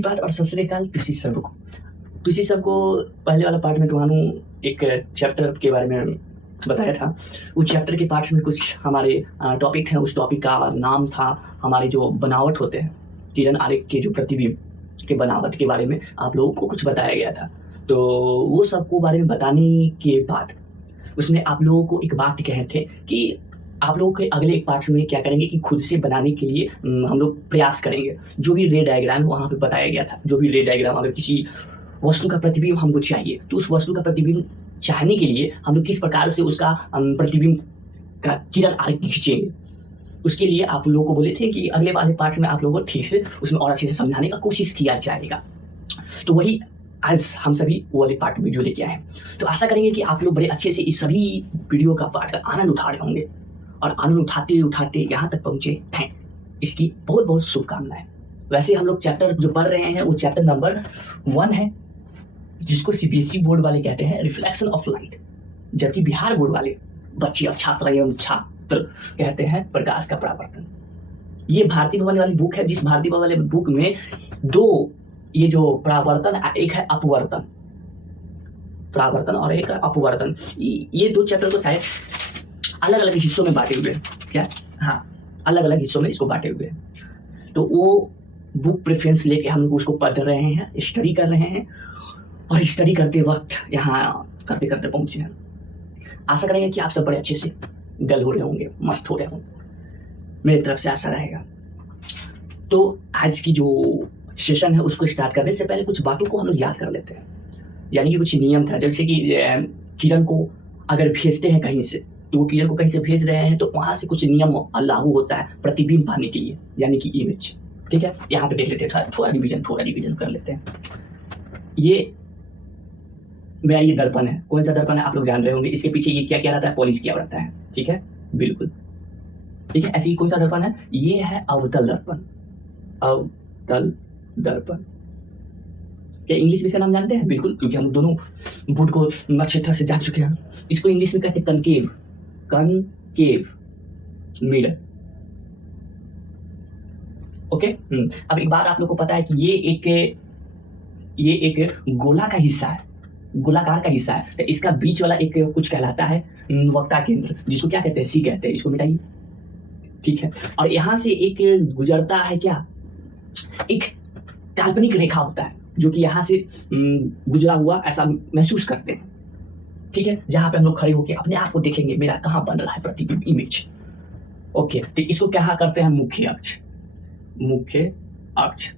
बात और सत श्री अकाल पीसी सर को। पीसी सर को पहले वाला पार्ट में तुम्हारा एक चैप्टर के बारे में बताया था। उस चैप्टर के पार्ट्स में कुछ हमारे टॉपिक हैं। उस टॉपिक का नाम था हमारे जो बनावट होते हैं, किरण आरेख के जो प्रतिबिंब के बनावट के बारे में आप लोगों को कुछ बताया गया था। तो वो सबको बारे में बताने के बाद उसमें आप लोगों को एक बात कहे थे कि आप लोगों के अगले एक पार्ट्स में क्या करेंगे कि खुद से बनाने के लिए हम लोग प्रयास करेंगे। जो भी रे डायग्राम वहाँ पे बताया गया था, जो भी रे डायग्राम, अगर किसी वस्तु का प्रतिबिंब हमको चाहिए तो उस वस्तु का प्रतिबिंब चाहने के लिए हम लोग किस प्रकार से उसका प्रतिबिंब का किरण आरेख खींचेंगे, उसके लिए आप लोगों को बोले थे कि अगले वाले पार्ट में आप लोगों को ठीक से उसमें और अच्छे से समझाने का कोशिश किया जाएगा। तो वही आज हम सभी वो वाले पार्ट वीडियो लेके आए हैं। तो आशा करेंगे कि आप लोग बड़े अच्छे से इस सभी वीडियो का पार्ट का आनंद उठा रहे होंगे और आनंद उठाते उठाते यहाँ तक पहुँचे हैं, इसकी बहुत बहुत शुभकामनाएं। वैसे हम लोग चैप्टर जो पढ़ रहे हैं वो चैप्टर नंबर 1 है, जिसको सीबीएसई बोर्ड वाले कहते हैं रिफ्लेक्शन ऑफ लाइट, जबकि बिहार बोर्ड वाले बच्चे और छात्र एवं छात्र कहते हैं प्रकाश का परावर्तन। ये भारतीय भवन वाली बुक है, जिस भारतीय भवन वाली बुक में दो ये जो परावर्तन, एक है अपवर्तन, परावर्तन और एक अपवर्तन, ये दो चैप्टर को शायद अलग अलग हिस्सों में बांटे हुए हैं। क्या? हाँ, अलग अलग हिस्सों में इसको बांटे हुए हैं। तो वो बुक प्रेफरेंस लेके हम लोग उसको पढ़ रहे हैं, स्टडी कर रहे हैं और स्टडी करते वक्त यहाँ करते करते पहुँचे हैं। आशा करेंगे कि आप सब बड़े अच्छे से डल हो रहे होंगे, मस्त हो रहे होंगे, मेरी तरफ से आशा रहेगा। तो आज की जो सेशन है उसको स्टार्ट करने से पहले कुछ बातों को हम लोग याद कर लेते हैं। यानी कि कुछ नियम था, जैसे कि किरण को अगर भेजते हैं कहीं से, तो वो किरण को कहीं से भेज रहे हैं तो वहाँ से कुछ नियम लागू होता है प्रतिबिंब पाने के लिए, यानी कि इमेज। ठीक है, यहाँ पे देख लेते हैं, थोड़ा रिवीजन कर लेते हैं। ये मेरा ये दर्पण है। कौन सा दर्पण है आप लोग जान रहे होंगे। इसके पीछे ये क्या क्या रहता है, पॉलिश किया रहता है। ठीक है, बिल्कुल ठीक है। ऐसे ही कौन सा दर्पण है, ये है अवतल दर्पण। अवतल दर्पण, क्या इंग्लिश में इसका नाम जानते हैं? बिल्कुल, क्योंकि हम दोनों बोर्ड को नक्षत्र से जान चुके हैं। इसको इंग्लिश में कहते हैं कनकेव, कनकेव मिरर। ओके। अब एक बात आप लोग को पता है कि ये एक गोला का हिस्सा है, गोलाकार का हिस्सा है। तो इसका बीच वाला एक कुछ कहलाता है वक्ता केंद्र, जिसको क्या कहते हैं, सी कहते हैं। इसको मिटाइए। ठीक है, और यहाँ से एक गुजरता है क्या, एक काल्पनिक रेखा होता है जो कि यहाँ से गुजरा हुआ ऐसा महसूस करते हैं। ठीक है, जहाँ पे हम लोग खड़े होकर अपने आप को देखेंगे मेरा कहाँ बन रहा है प्रतिबिंब, इमेज। ओके, तो इसको क्या करते हैं, मुख्य अक्ष, मुख्य अक्ष।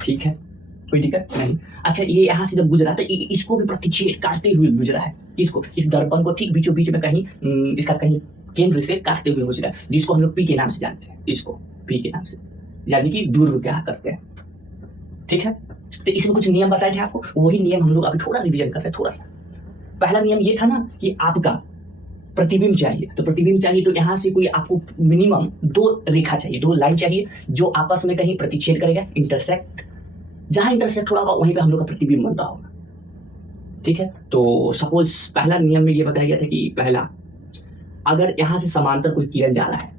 ठीक है, कोई दिक्कत नहीं। अच्छा, ये यहाँ से जब गुजरा तो इसको भी प्रतिच्छेद काटते हुए गुजरा है। इसको, इस दर्पण को ठीक बीचों बीच में कहीं इसका कहीं केंद्र से काटते हुए गुजरा है, जिसको हम लोग पी के नाम से जानते हैं। इसको पी के नाम से, यानी कि दूर क्या करते हैं। ठीक है, तो इसमें कुछ नियम बताए थे आपको, वही नियम हम लोग अभी थोड़ा रिवीजन करते हैं थोड़ा सा। पहला नियम ये था ना कि आपका प्रतिबिंब चाहिए, तो प्रतिबिंब चाहिए तो यहाँ से कोई आपको मिनिमम 2 रेखा चाहिए, 2 लाइन चाहिए जो आपस में कहीं प्रतिच्छेद करेगा, इंटरसेक्ट। जहाँ इंटरसेक्ट होगा वहीं पे हम लोग का प्रतिबिंब बन रहा होगा। ठीक है, तो सपोज पहला नियम में ये बताया गया था कि पहला, अगर यहाँ से समांतर कोई किरण जा रहा है,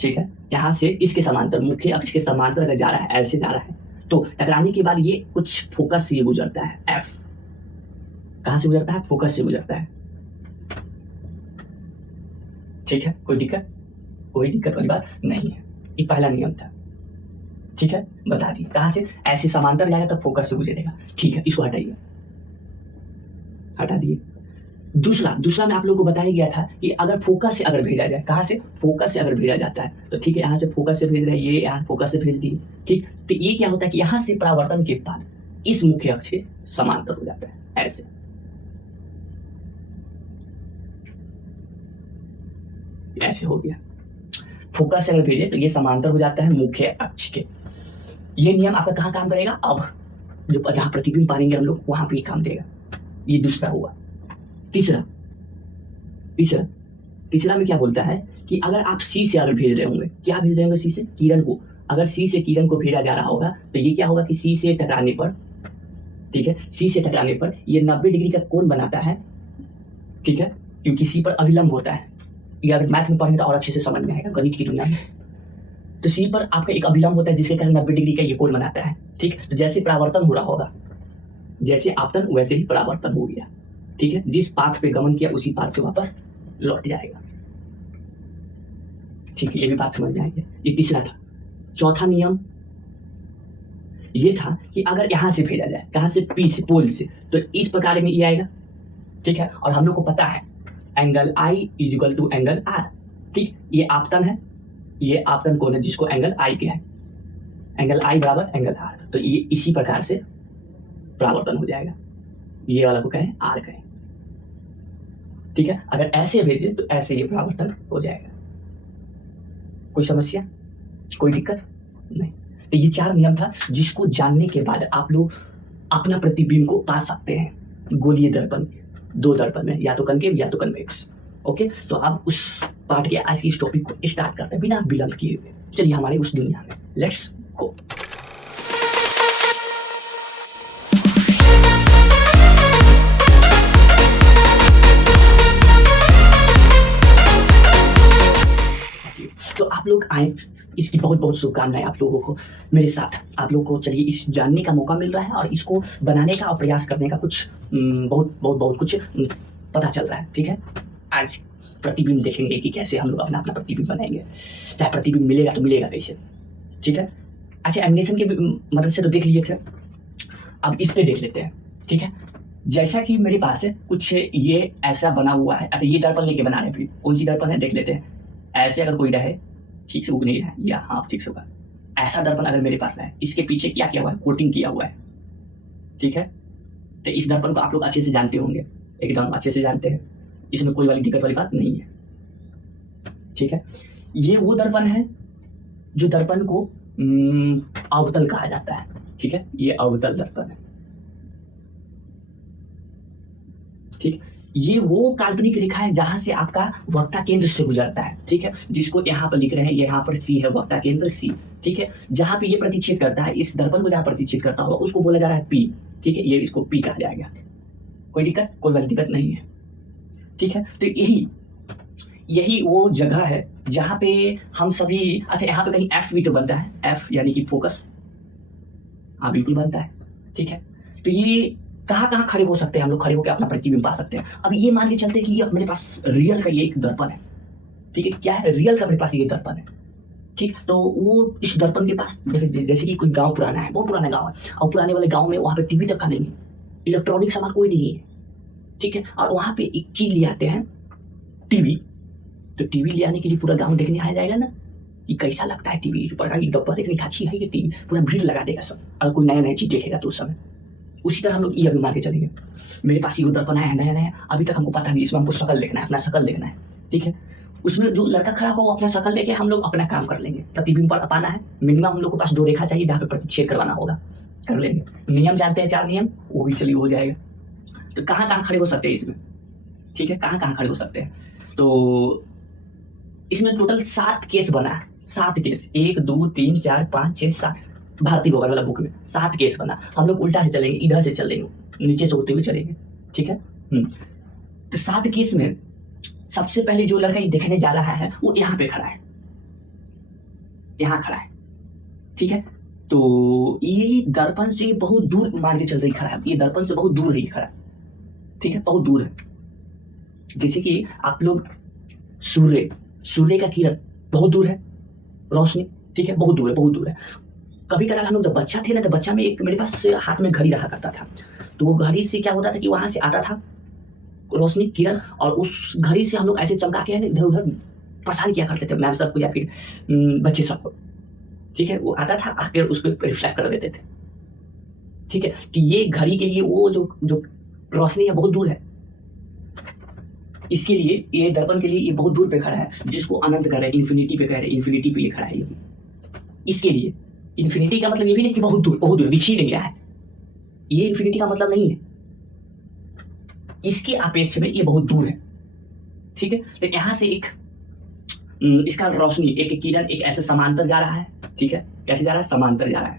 ठीक है, यहाँ से इसके समांतर, मुख्य अक्ष के समांतर अगर जा रहा है, ऐसे जा रहा है, तो टकराने के बाद ये कुछ फोकस से ये गुजरता है, एफ। कहाँ से गुजरता है, फोकस से गुजरता है। ठीक है, कोई दिक्कत वाली बात नहीं है। ये पहला नियम था। ठीक है, बता दी कहाँ से, ऐसे समांतर जाएगा तो फोकस से गुजरेगा। ठीक है, इसको हटाइए, हटा दिए। दूसरा में आप लोगों को बताया गया था कि अगर फोकस से अगर भेजा जाए, कहाँ से, फोकस से अगर भेजा जाता है, तो ठीक है, यहाँ से फोकस से भेज रहे हैं, ये यहाँ फोकस से भेज दिए। ठीक, तो ये क्या होता है कि यहाँ से परावर्तन के बाद इस मुख्य अक्ष के समांतर हो जाता है, ऐसे हो गया। फोकस से अगर भेजे तो ये समांतर हो जाता है मुख्य अक्ष के। ये नियम आपका कहाँ काम करेगा, अब जो जहाँ प्रतिबिंब पाएंगे हम लोग वहां पे ये काम देगा। ये दूसरा हुआ। तीसरा में क्या बोलता है कि अगर आप सी से अगर भेज रहे होंगे, क्या भेज रहे होंगे, सी से किरण को, अगर सी से किरण को भेजा जा रहा होगा तो ये क्या होगा कि सी से टकराने पर, ठीक है, सी से टकराने पर ये 90 डिग्री का कोण बनाता है। ठीक है, क्योंकि सी पर अभिलंब होता है। ये अगर मैथ में पढ़ेंगे तो और अच्छे से समझ में आएगा, गणित की दुनिया में। तो सी पर आपका एक अभिलंब होता है जिसके कारण 90 डिग्री का ये कोण बनाता है। ठीक, तो जैसे परावर्तन हो रहा होगा, जैसे आपतन वैसे ही परावर्तन हो गया। ठीक है, जिस पाथ पे गमन किया उसी पाथ से वापस लौट जाएगा। ठीक है, ये भी बात समझ में आई है। ये तीसरा था। चौथा नियम ये था कि अगर यहाँ से भेजा जाए, कहाँ से, पी से, पोल से, तो इस प्रकार में ये आएगा। ठीक है, और हम लोग को पता है angle I is equal to angle R. ठीक, ये आपतन है, ये आपतन कोण है जिसको एंगल आई के है, एंगल आई बराबर एंगल आर। तो ये इसी प्रकार से परावर्तन हो जाएगा। ये वाला को कहें आर कहें। ठीक है, अगर ऐसे भेजे तो ऐसे ये परावर्तन हो जाएगा। कोई समस्या, कोई दिक्कत नहीं। तो ये 4 नियम था जिसको जानने के बाद आप लोग अपना प्रतिबिंब को पा सकते हैं गोलीय दर्पण, 2 दर्पण में, या तो कनकेव या तो कन्वेक्स। ओके, तो अब उस पार्ट के आज की इस टॉपिक को स्टार्ट करते हैं बिना विलंब किए हुए। चलिए हमारे उस दुनिया में, लेट्स गो। तो आप लोग आए, इसकी बहुत बहुत शुभकामनाएं आप लोगों को मेरे साथ। आप लोग को चलिए इस जानने का मौका मिल रहा है और इसको बनाने का और प्रयास करने का कुछ बहुत कुछ पता चल रहा है। ठीक है, आज प्रतिबिंब देखेंगे कि कैसे हम लोग अपना प्रतिबिंब बनाएंगे, चाहे प्रतिबिंब मिलेगा तो मिलेगा कैसे। ठीक है, अच्छा एनिमेशन की मदद से तो देख लिए थे, अब इस पे देख लेते हैं। ठीक है, जैसा कि मेरे पास है कुछ ये ऐसा बना हुआ है। अच्छा, ये दर्पण लेके बना रहे हैं, कौन सी दर्पण है देख लेते हैं। ऐसे अगर कोई रहे, ठीक से उग नहीं रहा है, या हाँ ठीक से उगा, ऐसा दर्पण अगर मेरे पास है, इसके पीछे क्या किया हुआ है, कोटिंग किया हुआ है। ठीक है, तो इस दर्पण को आप लोग अच्छे से जानते होंगे, एकदम अच्छे से जानते हैं, इसमें कोई वाली दिक्कत वाली बात नहीं है। ठीक है, ये वो दर्पण है जो दर्पण को अवतल कहा जाता है। ठीक है, ये अवतल दर्पण है। ठीक, ये वो काल्पनिक रेखा है जहां से आपका वक्ता केंद्र से गुजरता है। ठीक है, जिसको यहाँ पर लिख रहे हैं, यहाँ पर सी है, वक्ता केंद्र सी। ठीक है, जहां पे ये प्रतिच्छेद करता है, इस दर्पण को जहां प्रतिच्छेद करता होगा उसको बोला जा रहा है पी। ठीक है, ये इसको पी कहा जाएगा। कोई दिक्कत, कोई वाली दिक्कत नहीं है। ठीक है, तो यही वो जगह है जहाँ पे हम सभी, अच्छा यहाँ पे कहीं एफ भी तो बनता है, एफ यानी कि फोकस, हाँ बिल्कुल बनता है। ठीक है, तो ये कहाँ खड़े हो सकते हैं, हम लोग खड़े होकर अपना प्रतिबिंब पा सकते हैं। अब ये मान के चलते हैं कि ये मेरे पास रियल का ये एक दर्पण है। ठीक है, क्या है, रियल का मेरे पास ये दर्पण है। ठीक, तो वो इस दर्पण के पास जैसे कि कोई गांव पुराना है, बहुत पुराना गांव है, और पुराने वाले गांव में वहाँ पे टीवी तक का नहीं है, इलेक्ट्रॉनिक सामान कोई नहीं है। ठीक है, और वहाँ पे एक चीज ले आते हैं, टीवी। तो टीवी ले आने के लिए पूरा गाँव देखने आ जाएगा ना कि कैसा लगता है टीवी, डब्बा देखने का अच्छी है ये टीवी, पूरा भीड़ लगा देगा सब, अगर कोई नया चीज देखेगा तो उस समय। उसी तरह हम लोग ये अभी मान के चलेंगे, मेरे पास ये दर्पण है नया, अभी तक हमको पता नहीं, इसमें हमको शक्ल देखना है, अपना शक्ल देखना है। ठीक है, उसमें जो लड़का खड़ा हो वो अपना शक्ल लेके हम लोग अपना काम कर लेंगे, प्रतिबिंब पर पाना है। मिनिमम हम लोग के पास 2 रेखा चाहिए जहाँ पे प्रतिच्छेद करवाना होगा, कर लेंगे। नियम जानते हैं 4 नियम, वो भी चलिए हो जाएगा। तो कहाँ खड़े हो सकते हैं इसमें, ठीक है, कहाँ खड़े हो सकते हैं। तो इसमें टोटल 7 केस बना है, 7 केस, 1 2 3 4 5 6 7, भारतीय भवन वाला बुक में 7 केस बना। हम लोग उल्टा से चलेंगे, इधर से चलेंगे, नीचे से होते हुए चलेंगे। ठीक है, तो 7 केस में सबसे पहले जो लड़का ये देखने जा रहा है वो यहाँ पे खड़ा है, यहाँ खड़ा है। ठीक है, तो ये दर्पण से बहुत दूर मान के चल रही खड़ा है, ये दर्पण से बहुत दूर है खड़ा। ठीक है, बहुत दूर है। जैसे कि आप लोग सूर्य का किरण बहुत दूर है, रोशनी, ठीक है, बहुत दूर है। कभी कभार हम लोग जब बच्चा थे ना, तो बच्चा में एक मेरे पास हाथ में घड़ी रहा करता था, तो वो घड़ी से क्या होता था कि वहां से आता था रोशनी किरण, और उस घड़ी से हम लोग ऐसे चमका के इधर उधर परेशान किया करते थे, मैम सबको या फिर बच्चे सबको। ठीक है, वो आता था, आकर उसको रिफ्लेक्ट कर देते थे। ठीक है, कि ये घड़ी के लिए वो जो रोशनी है बहुत दूर है, इसके लिए ये दर्पण के लिए ये बहुत दूर पे खड़ा है, जिसको अनंत कह रहे हैं, इन्फिनिटी पे कह रहे हैं, इन्फिनिटी पे ये खड़ा है। ये इसके लिए इन्फिनिटी का मतलब ये भी नहीं कि बहुत दूर दिख ही नहीं रहा है, ये इन्फिनिटी का मतलब नहीं है, इसके अपेक्ष में ये बहुत दूर है। ठीक है, तो यहाँ से एक इसका रोशनी, एक किरण एक ऐसे समांतर जा रहा है। ठीक है, कैसे जा रहा है, समांतर जा रहा है।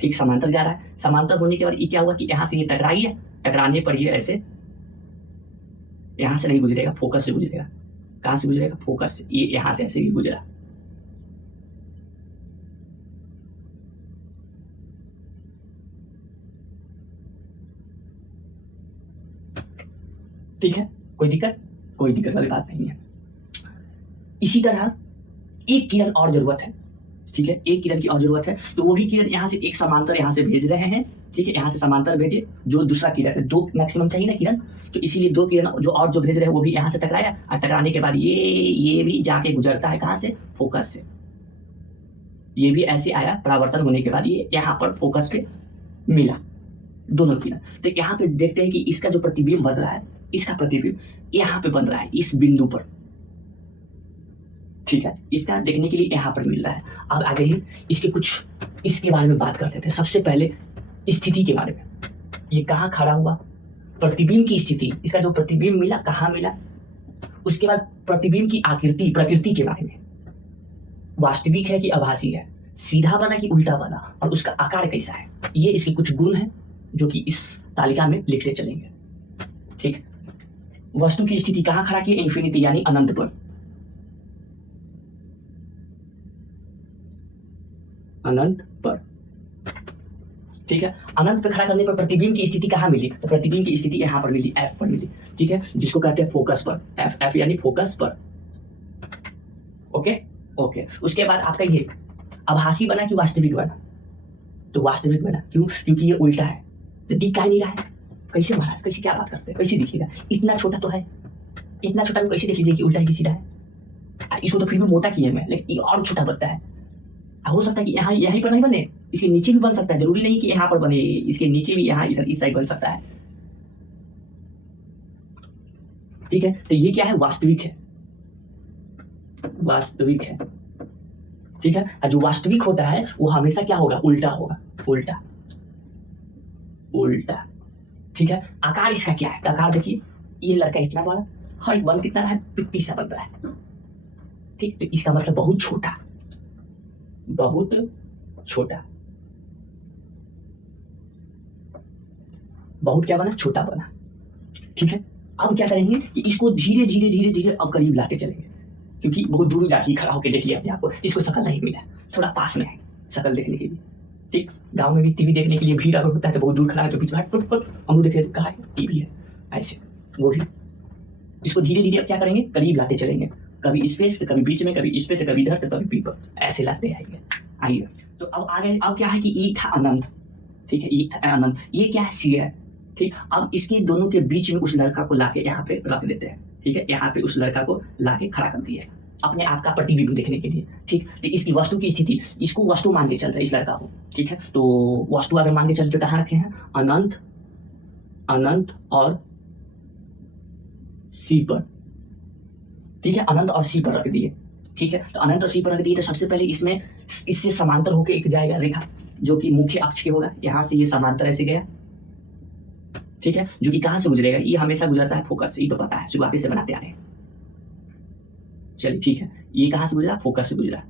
ठीक, समांतर जा रहा है, समांतर होने के बाद ये क्या हुआ कि यहाँ से ये टकराई है, टकराने पर ये ऐसे यहाँ से नहीं गुजरेगा, फोकस से गुजरेगा। कहाँ से गुजरेगा, फोकस से, ये यहाँ से ऐसे ही गुजरा। ठीक है, कोई दिक्कत वाली बात नहीं है। इसी तरह एक किरण और जरूरत है, ठीक है, एक किरण की और जरूरत है, तो वो भी किरण यहाँ से एक समांतर यहाँ से भेज रहे हैं, ठीक है, यहाँ से समांतर भेजे, जो दूसरा किरण है, 2 मैक्सिमम चाहिए ना किरण, तो इसीलिए 2 किरण जो भेज रहे हैं वो भी यहाँ से टकराया, और टकराने के बाद ये भी जाके गुजरता है कहाँ से, फोकस से। ये भी ऐसे आया, परावर्तन होने के बाद ये यहाँ पर फोकस पे मिला, दोनों किरण। तो यहाँ पे देखते हैं कि इसका जो प्रतिबिंब बन रहा है, इसका प्रतिबिंब यहाँ पे बन रहा है, इस बिंदु पर, ठीक है, इसका देखने के लिए यहाँ पर मिल रहा है। अब आ जाइए इसके बारे में बात करते थे। सबसे पहले स्थिति के बारे में, ये कहाँ खड़ा हुआ, प्रतिबिंब की स्थिति, इसका जो प्रतिबिंब मिला कहाँ मिला, उसके बाद प्रतिबिंब की प्रकृति के बारे में, वास्तविक है कि आभासी है, सीधा बना कि उल्टा बना, और उसका आकार कैसा है, ये इसके कुछ गुण हैं जो कि इस तालिका में लिखते चलेंगे, ठीक। वस्तु की स्थिति कहाँ खड़ा की, इन्फिनिटी यानी अनंत पर, अनंत पर, ठीक है। अनंत पर खड़ा करने पर प्रतिबिंब की स्थिति कहाँ मिली, तो प्रतिबिंब की स्थिति यहाँ पर मिली, एफ पर मिली, ठीक है, जिसको कहते हैं फोकस पर, एफ यानी फोकस पर, ओके। उसके बाद आपका ये आभासी बना कि वास्तविक बना, तो वास्तविक बना, क्यों, क्योंकि ये उल्टा है, तो दिख नहीं रहा है, कैसे महाराज, कैसे, क्या बात करते हैं, कैसे दिखेगा, इतना छोटा तो है, इतना छोटा में कैसे देख लीजिए कि उल्टा है कि सीधा है, इसको तो फिर भी मोटा किए मैं, लेकिन ये और छोटा बनता है, हो सकता है कि यहाँ यहीं पर नहीं बने, इसके नीचे भी बन सकता है, जरूरी नहीं कि यहाँ पर बने, इसके नीचे भी यहाँ इधर इस साइड बन सकता है, ठीक है। तो ये क्या है, वास्तविक है, ठीक है। और जो वास्तविक होता है वो हमेशा क्या होगा, उल्टा होगा, उल्टा, ठीक है। आकार इसका क्या है, आकार देखिए, ये लड़का इतना बड़ा, हाइट बन कितना है, पिट्टी सा बन रहा है, ठीक। तो इसका मतलब बहुत छोटा, बहुत क्या बना, छोटा बना, ठीक है। अब क्या करेंगे कि इसको धीरे धीरे अब करीब लाते चलेंगे, क्योंकि बहुत दूर जाके खड़ा होकर देखिए अपने आप को, इसको शकल नहीं मिला, थोड़ा पास में है शकल देखने के लिए, ठीक। गांव में भी टीवी देखने के लिए भीड़ अगर होता है तो बहुत दूर खड़ा है, तो बीच में पट हम देखे कहा है टीवी है, ऐसे वो भी, इसको धीरे धीरे अब क्या करेंगे, करीब लाते चलेंगे, कभी इस पे तो कभी बीच में, कभी इस पे तो कभी इधर तो कभी पी पर, ऐसे लाते आइए। तो अब आगे अब क्या है कि ई था अनंत, ठीक है, ई था अनंत, ये क्या है, सी है, ठीक। अब इसके दोनों के बीच में उस लड़का को लाके यहाँ पे रख देते हैं, ठीक है, यहाँ पे उस लड़का को लाके खड़ा कर दिया अपने आप का प्रतिबिंब देखने के लिए, ठीक। तो इसकी वस्तु की स्थिति, इसको वस्तु मान के चल रहे हैं इस लड़का को, ठीक है। तो वस्तु अगर मान के चलते तो कहाँ रखे हैं, अनंत और सी पर, ठीक है, अनंत और सी पर रख दिए, ठीक है। तो अनंत और सी पर रख दिए, तो सबसे पहले इसमें इससे समांतर होकर एक जाएगा रेखा, जो कि मुख्य अक्ष के होगा, यहाँ से ये समांतर ऐसे गया, ठीक है, जो कि कहाँ से गुजरेगा, ये हमेशा गुजरता है फोकस से, ये तो पता है, शुरुआती से बनाते आ रहे हैं, चलिए ठीक है, ये कहाँ से गुजरा, फोकस से गुजरा,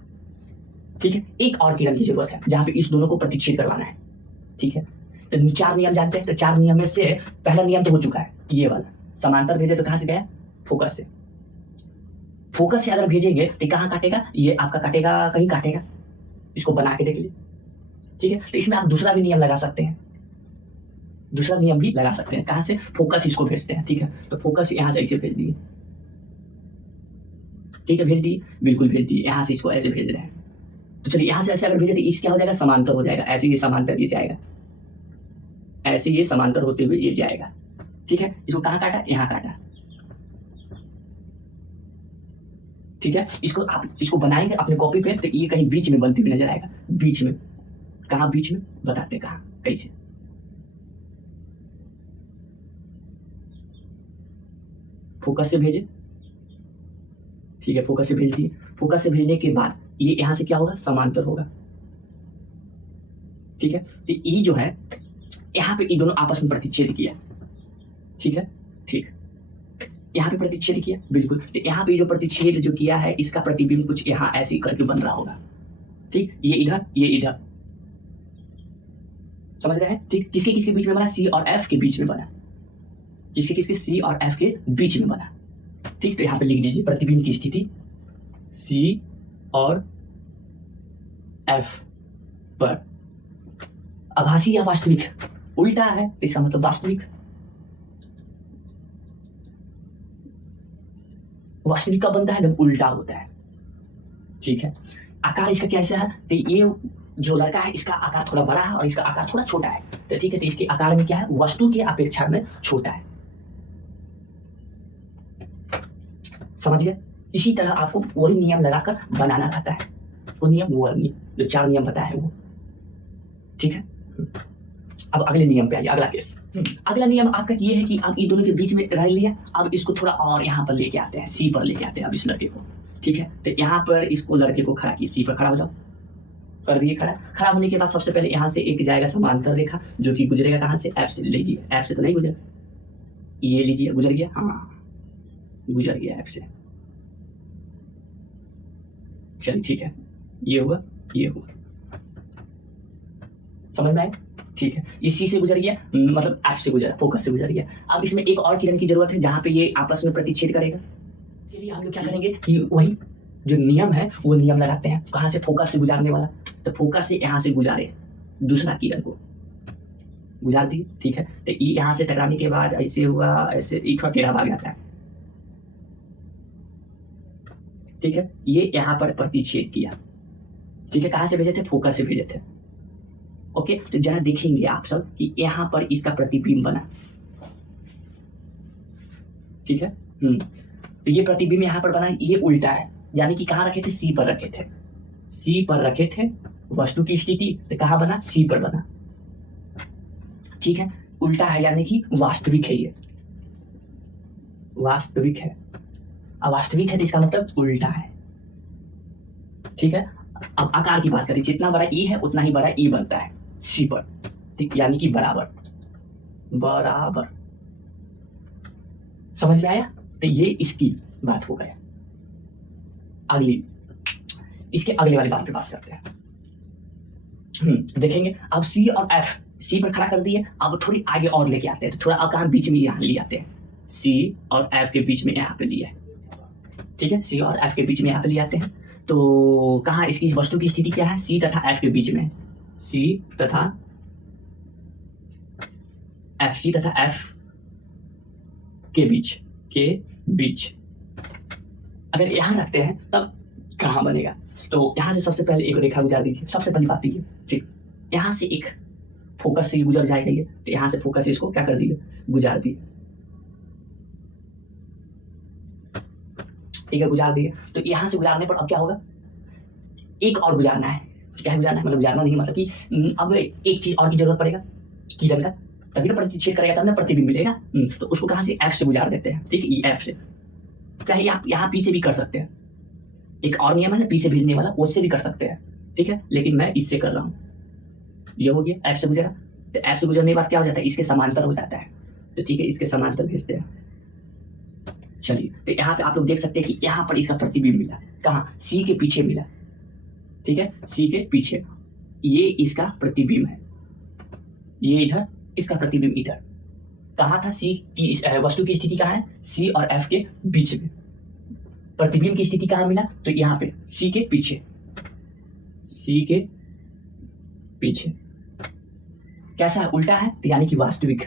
ठीक है। एक और किरण की जरूरत है जहाँ पे इस दोनों को प्रतिच्छेद करवाना है, ठीक है। तो 4 नियम जानते हैं, तो 4 नियम में से पहला नियम तो हो चुका है, ये वाला समांतर भेजे तो कहाँ से गया, फोकस से अगर भेजेंगे तो कहाँ काटेगा, ये आपका काटेगा, कहीं काटेगा, इसको बना के देख लीजिए, ठीक है। तो इसमें आप दूसरा भी नियम लगा सकते हैं, कहाँ से, फोकस इसको भेजते हैं, ठीक है। तो फोकस यहाँ से ऐसे भेज दिए, ठीक है, भेज दिए, बिल्कुल भेज दिए, यहाँ से इसको ऐसे भेज रहे हैं, तो चलिए यहाँ से ऐसे अगर भेजे तो इस क्या हो जाएगा, समांतर हो जाएगा, ऐसे ये समांतर ये जाएगा, ऐसे ये समांतर होते हुए ये जाएगा, ठीक है। इसको कहाँ काटा, यहाँ काटा, ठीक है। इसको आप इसको बनाएंगे अपने कॉपी पे, तो ये कहीं बीच में बनती हुई नजर आएगा, बीच में, कहाँ बीच में, बताते कहाँ, कैसे, फोकस से भेजे, ठीक है, फोकस से भेज दिए, फोकस से भेजने के बाद ये यहाँ से क्या होगा, समांतर होगा, ठीक है। तो ये जो है यहाँ पे ये दोनों आपस में प्रतिच्छेद किया, ठीक है, ठीक, यहाँ पे प्रतिच्छेद किया, बिल्कुल। तो यहाँ पे जो प्रतिच्छेद जो किया है, इसका प्रतिबिंब कुछ यहाँ ऐसे करके बन रहा होगा, ठीक, ये इधर, समझ रहे हैं, ठीक। किसके किसके बीच में बना, सी और एफ के बीच में बना, किसके सी और एफ के बीच में बना, ठीक। तो यहाँ पे लिख दीजिए प्रतिबिंब की स्थिति सी और एफ पर, आभासी या वास्तविक, उल्टा है, इसका मतलब वास्तविक, वास्तविक कब बनता है? जब उल्टा होता है। ठीक है, आकार इसका कैसा है? तो ये जो लड़का है इसका आकार थोड़ा बड़ा है और इसका आकार थोड़ा छोटा है। तो ठीक है, तो इसके आकार में क्या है? वस्तु की अपेक्षा में छोटा है। समझ गए? इसी तरह आपको वही नियम लगाकर बनाना रहता है। वो नियम, वो नियम जो 4 नियम बताया है वो। ठीक है, अब अगले नियम पे आइए, अगला केस। अगला नियम आपका ये है कि आप इन दोनों के बीच में रह लिया, अब इसको थोड़ा और यहाँ पर लेके आते हैं, सी पर लेके आते हैं अब इस लड़के को। ठीक है, तो यहाँ पर इसको लड़के को खड़ा किए, सी पर खड़ा हो जाओ, कर दिए खड़ा। खड़ा होने के बाद सबसे पहले यहाँ से एक जाएगा समांतर रेखा जो कि गुजरेगा कहाँ से? एफ से लीजिए, एफ से तो नहीं गुजर, ये लीजिए, गुजर गया, हाँ गुजर गया एफ से। चलिए ठीक है, ये हुआ, ये हुआ, समझ में आया? ठीक है, इसी से गुजर गया, मतलब एफ से गुजरा, फोकस से गुजर गया। अब इसमें एक और किरण की जरूरत है जहाँ पे ये आपस में प्रतिच्छेद करेगा। इसके लिए हम लोग क्या करेंगे कि वही जो नियम है वो नियम लगाते हैं। कहाँ से? फोकस से गुजारने वाला, तो फोकस से यहाँ से गुजारे दूसरा किरण को गुजार दी। ठीक है, तो ये यहाँ से टकराने के बाद ऐसे हुआ, ऐसे एक टेढ़ा भाग जाता है। ठीक है, ये यहाँ पर प्रतिच्छेद किया। ठीक है, कहाँ से भेजे थे? फोकस से भेजे थे। ओके, तो जरा देखेंगे आप सब कि यहाँ पर इसका प्रतिबिंब बना। ठीक है, तो ये प्रतिबिंब यहाँ पर बना, ये उल्टा है, यानी कि कहाँ रखे थे? सी पर रखे थे, सी पर रखे थे वस्तु की स्थिति, तो कहाँ बना? सी पर बना। ठीक है, उल्टा है यानी कि वास्तविक है, ये वास्तविक है। अवास्तविक है तो इसका मतलब उल्टा है। ठीक है, अब आकार की बात करें, जितना बड़ा ई है उतना ही बड़ा ई बनता है सी पर। ठीक, यानी कि बराबर, बराबर। समझ में आया? तो ये इसकी बात हो गया। अगली, इसके अगले वाली बात पे बात करते हैं। देखेंगे अब सी और एफ, सी पर खड़ा कर दिए, अब थोड़ी आगे और लेके आते हैं, तो थोड़ा अब कहाँ? बीच में यहाँ ले आते हैं, सी और एफ के बीच में यहाँ पे लिया है। ठीक है, सी और एफ के बीच में यहाँ पे ले आते हैं, तो कहाँ इसकी वस्तु की स्थिति क्या है? सी तथा एफ के बीच में, सी तथा एफ, सी तथा एफ के बीच अगर यहाँ रखते हैं तब कहाँ बनेगा? तो यहाँ से सबसे पहले एक रेखा गुजार दीजिए। सबसे पहली बात ये, ठीक, यहाँ से एक फोकस से गुजर जाएगा ये, तो यहाँ से फोकस इसको क्या कर दिए? गुजार दिए। ठीक है, गुजार दिए, तो यहाँ से गुजारने पर अब क्या होगा? एक और गुजारना है। क्या गुजारना है? मतलब गुजारना नहीं, मतलब कि अब एक चीज और की जरूरत पड़ेगा, किरण का, तभी तो प्रतिच्छेद करेगा, तब ना प्रतिबिंब मिलेगा। तो उसको कहाँ से? एफ से गुजार देते हैं। ठीक है, एफ से, चाहे आप यहाँ पी से भी कर सकते हैं, एक और नियम है ना पी से भेजने वाला, उससे भी कर सकते हैं। ठीक है, लेकिन मैं इससे कर रहा हूँ। ये हो गया, एफ से गुजरा, तो एफ से गुजरने के बाद क्या हो जाता है? इसके समांतर हो जाता है। तो ठीक है, इसके समांतर भेजते हैं। चलिए, तो यहाँ पे आप लोग देख सकते हैं कि यहाँ पर इसका प्रतिबिंब मिला, कहाँ? सी के पीछे मिला। ठीक है, सी के पीछे, ये इसका प्रतिबिंब है, ये इधर, इसका प्रतिबिंब इधर। कहाँ था? सी की वस्तु की स्थिति कहाँ है? सी और एफ के बीच में। प्रतिबिंब की स्थिति कहाँ मिला? तो यहाँ पे सी के पीछे, सी के पीछे। कैसा है? उल्टा है, तो यानी कि वास्तविक।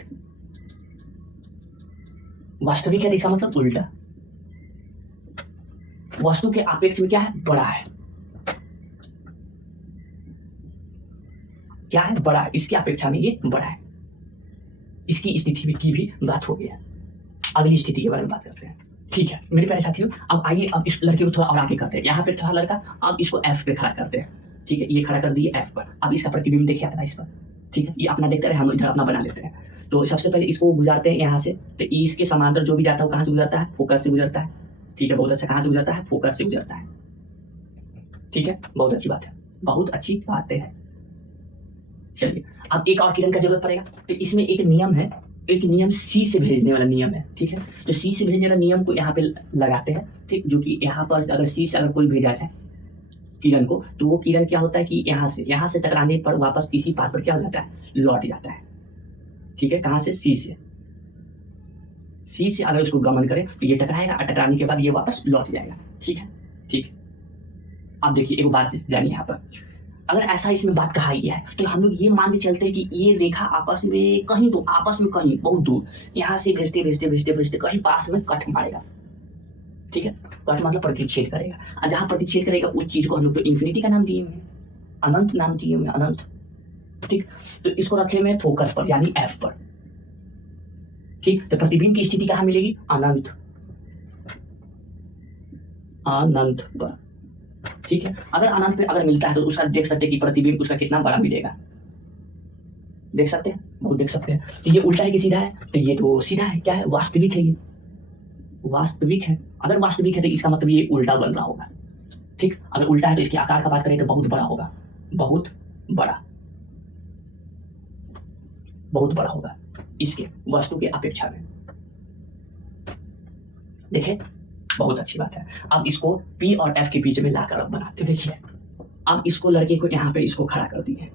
वास्तविक है तो इसका मतलब उल्टा। वस्तु के अपेक्ष में क्या है? बड़ा है। क्या है? बड़ा है, इसकी अपेक्षा में ये बड़ा है। इसकी स्थिति की भी बात हो गई है। अगली स्थिति के बारे में बात करते हैं। ठीक है मेरे प्यारे साथियों, अब आइए अब इस लड़के को थोड़ा और आगे करते हैं। यहाँ पे था लड़का, अब इसको एफ पे खड़ा करते हैं। ठीक है, ये खड़ा कर दिए एफ पर। अब इसका प्रतिबिंब देखिए अपना इस पर। ठीक है, ये अपना देखते रहे, हम इधर अपना बना लेते हैं। तो सबसे पहले इसको गुजारते हैं यहाँ से, तो इसके समांतर जो भी जाता है वो कहाँ से गुजरता है? फोकस से गुजरता है। ठीक है, बहुत अच्छा। कहाँ से गुजरता है? फोकस से गुजरता है। ठीक है, बहुत अच्छी बात है, बहुत अच्छी बातें हैं। चलिए, अब एक और किरण का जरूरत पड़ेगा, तो इसमें एक नियम है, एक नियम सी से भेजने वाला नियम है। ठीक है, तो सी से भेजने वाला नियम को यहाँ पे लगाते हैं। ठीक, जो कि यहाँ पर अगर सी से अगर कोई भेजा जाए किरण को, तो वो किरण क्या होता है कि यहाँ से टकराने पर वापस इसी पाथ पर क्या हो जाता है? लौट जाता है। ठीक है, कहाँ से? सी से अगर उसको गमन करें तो ये टकराएगा, और टकराने के बाद ये वापस लौट जाएगा। ठीक है, ठीक। अब देखिए एक बात जानिए, यहाँ पर अगर ऐसा इसमें बात कहा गया है तो हम लोग ये मान के चलते हैं कि ये रेखा आपस में कहीं बहुत दूर यहाँ से भेजते कहीं पास में कट मारेगा। ठीक है, कट मतलब प्रतिच्छेद करेगा, और जहाँ प्रतिच्छेद करेगा उस चीज को हम लोग तो इन्फिनिटी का नाम दिए हुए हैं, अनंत नाम दिए हुए हैं, अनंत। ठीक, तो इसको रखे हुए फोकस पर यानी एफ पर। ठीक, तो प्रतिबिंब की स्थिति कहाँ मिलेगी? अनंत, अनंत पर। ठीक है, अगर अनंत पे अगर मिलता है तो उसका देख सकते हैं कि प्रतिबिंब उसका कितना बड़ा मिलेगा, देख सकते हैं, बहुत देख सकते हैं। तो ये उल्टा है कि सीधा है? तो ये तो सीधा है, क्या है? वास्तविक है, ये वास्तविक है। अगर वास्तविक है तो इसका मतलब ये उल्टा बन रहा होगा। ठीक, अगर उल्टा है तो इसके आकार का बात करें तो बहुत बड़ा होगा, बहुत बड़ा, बहुत बड़ा होगा इसके वस्तु के अपेक्षा में। देखें, बहुत अच्छी बात है। अब इसको P और F के बीच में लाकर अब बनाते देखिए। अब इसको लड़के को यहाँ पे इसको खड़ा कर दिए,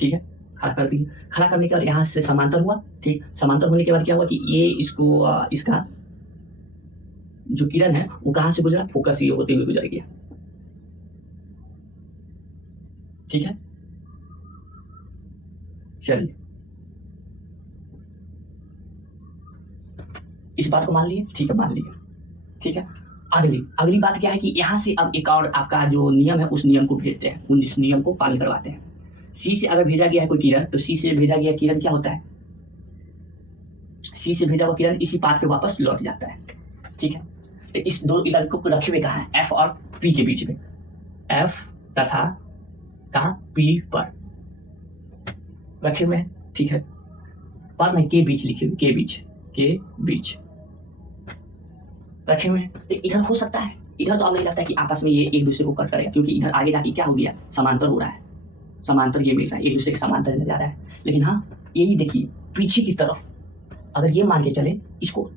ठीक है, खड़ा कर दिए। खड़ा करने के बाद यहाँ से समांतर हुआ। ठीक, समांतर होने के बाद क्या हुआ कि ये इसको इसका जो किरण है वो कहाँ से गुजरा? फोकस ये होते हुए गुजर गया। ठीक है, चलिए इस बात को मान लिए, ठीक है, मान लिए। ठीक है, अगली बात क्या है कि यहाँ से अब एक और आपका जो नियम है उस नियम को भेजते हैं, उस नियम को पालन करवाते हैं। सी से अगर भेजा गया है कोई किरण तो सी से भेजा गया किरण क्या होता है? सी से भेजा हुआ किरण इसी पाथ पे वापस लौट जाता है। ठीक है, तो इस दो इलाकों को रखे हुए कहाँ है? एफ और पी के बीच में, एफ तथा कहाँ? पी पर रखे हुए हैं। ठीक है, पर नहीं, के बीच लिखे हुए, के बीच रखे हुए हैं। तो इधर हो सकता है, इधर तो अब नहीं लगता कि आपस में ये एक दूसरे को कट करेगा, क्योंकि इधर आगे जाके क्या हो गया? समांतर हो रहा है, समांतर ये मिल रहा है, एक दूसरे के समांतर जा रहा है। लेकिन हाँ, यही देखिए पीछे की तरफ अगर ये मान के चले इसको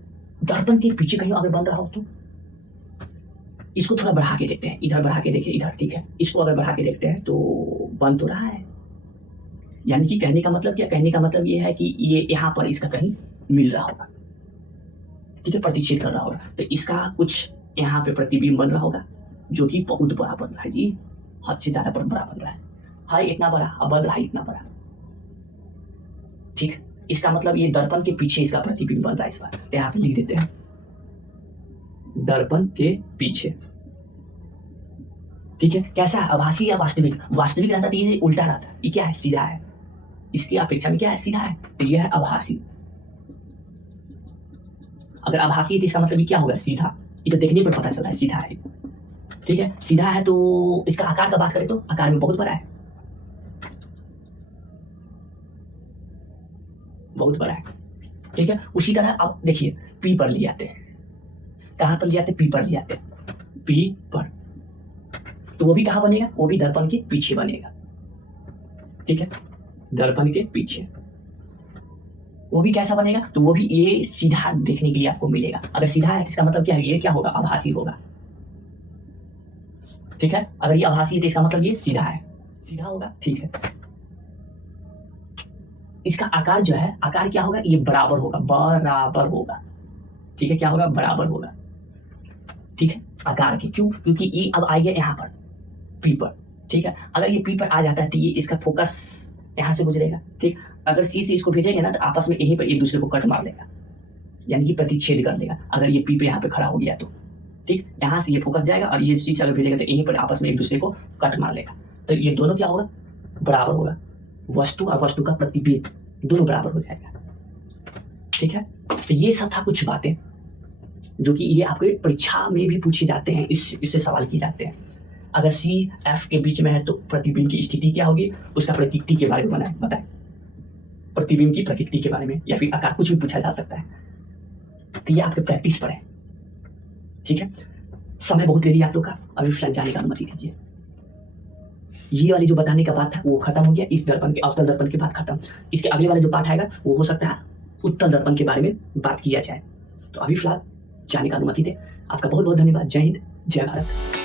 दर्पण के पीछे कहीं अगर बन रहा हो तो इसको थोड़ा बढ़ा के देखते हैं, इधर बढ़ा के देखिए, इधर। ठीक है, इसको अगर बढ़ा के देखते हैं तो बन तो रहा है। यानी कि कहने का मतलब क्या? कहने का मतलब ये है कि ये यहाँ पर इसका कहीं मिल रहा होगा, ठीक है, प्रतिच्छेद कर रहा होगा। तो इसका कुछ यहाँ पे प्रतिबिंब बन रहा होगा जो कि बहुत बड़ा बन रहा है जी, हद से ज्यादा बड़ा बन रहा है इतना बड़ा, अब बन रहा है इतना बड़ा। ठीक, इसका मतलब ये दर्पण के पीछे इसका प्रतिबिंब बन रहा है इस बार। तो यहाँ पे लिख देते हैं दर्पण के पीछे। ठीक है, कैसा है? आभासी या वास्तविक? वास्तविक रहता तो ये उल्टा रहता, ये क्या है? सीधा है, इसकी अपेक्षा में क्या है? सीधा है, तो ये है आभासी। अगर आभासी है तो इसका मतलब ये क्या होगा? सीधा। ये तो देखने पर पता चल रहा है सीधा है। ठीक है, सीधा है तो इसका आकार का बात करें तो आकार में बहुत बड़ा है, बहुत बड़ा है। ठीक है, उसी तरह अब देखिए पी पर ले आते हैं, कहाँ पर ले आते? पी पर ले आते हैं, पी पर। तो वो भी कहाँ बनेगा? वो भी दर्पण के पीछे बनेगा। ठीक है, दर्पण के पीछे वो भी कैसा बनेगा? तो वो भी ये सीधा देखने के लिए आपको मिलेगा। अगर सीधा है तो इसका मतलब क्या है? ये क्या होगा? आभासी होगा। ठीक है, अगर ये आभासी है तो इसका मतलब ये सीधा है, सीधा होगा। ठीक है, इसका आकार जो है, आकार क्या होगा? ये बराबर होगा, बराबर होगा। ठीक है, क्या होगा? बराबर होगा। ठीक है, आकार के, क्यों? क्योंकि ये अब आ गया यहाँ पर पी पर। ठीक है, अगर ये पी पर आ जाता है तो ये इसका फोकस यहाँ से गुजरेगा। ठीक, अगर सी से इसको भेजेंगे ना तो आपस में यहीं पर एक दूसरे को कट मार लेगा, यानी कि प्रतिच्छेद कर लेगा। अगर ये पी पे यहाँ पे खड़ा हो गया तो ठीक, यहाँ से ये फोकस जाएगा और ये सी से अगर भेजेगा तो यहीं पर आपस में एक दूसरे को कट मार लेगा। तो ये दोनों क्या होगा? बराबर होगा। वस्तु और वस्तु का प्रतिबिंब दोनों बराबर हो जाएगा। ठीक है, तो ये सब था कुछ बातें जो कि ये आपके परीक्षा में भी पूछे जाते हैं, इससे सवाल किए जाते हैं। अगर सी एफ के बीच में है तो प्रतिबिंब की स्थिति क्या होगी? उसका प्रकृति के बारे में बताएं, प्रतिबिंब की प्रकृति के बारे में, या फिर आकार, कुछ भी पूछा जा सकता है। तो ये आपके प्रैक्टिस पर है। ठीक है, समय बहुत ले लिया आप लोग का, अभी फिलहाल जाने का अनुमति दीजिए। ये वाली जो बताने का बात था वो खत्म हो गया, इस दर्पण के अवतल दर्पण के बाद खत्म। इसके अगले वाले जो पाठ आएगा वो हो सकता है उत्तल दर्पण के बारे में बात किया जाए। तो अभी फिलहाल जाने का अनुमति दे। आपका बहुत बहुत धन्यवाद। जय हिंद, जय भारत।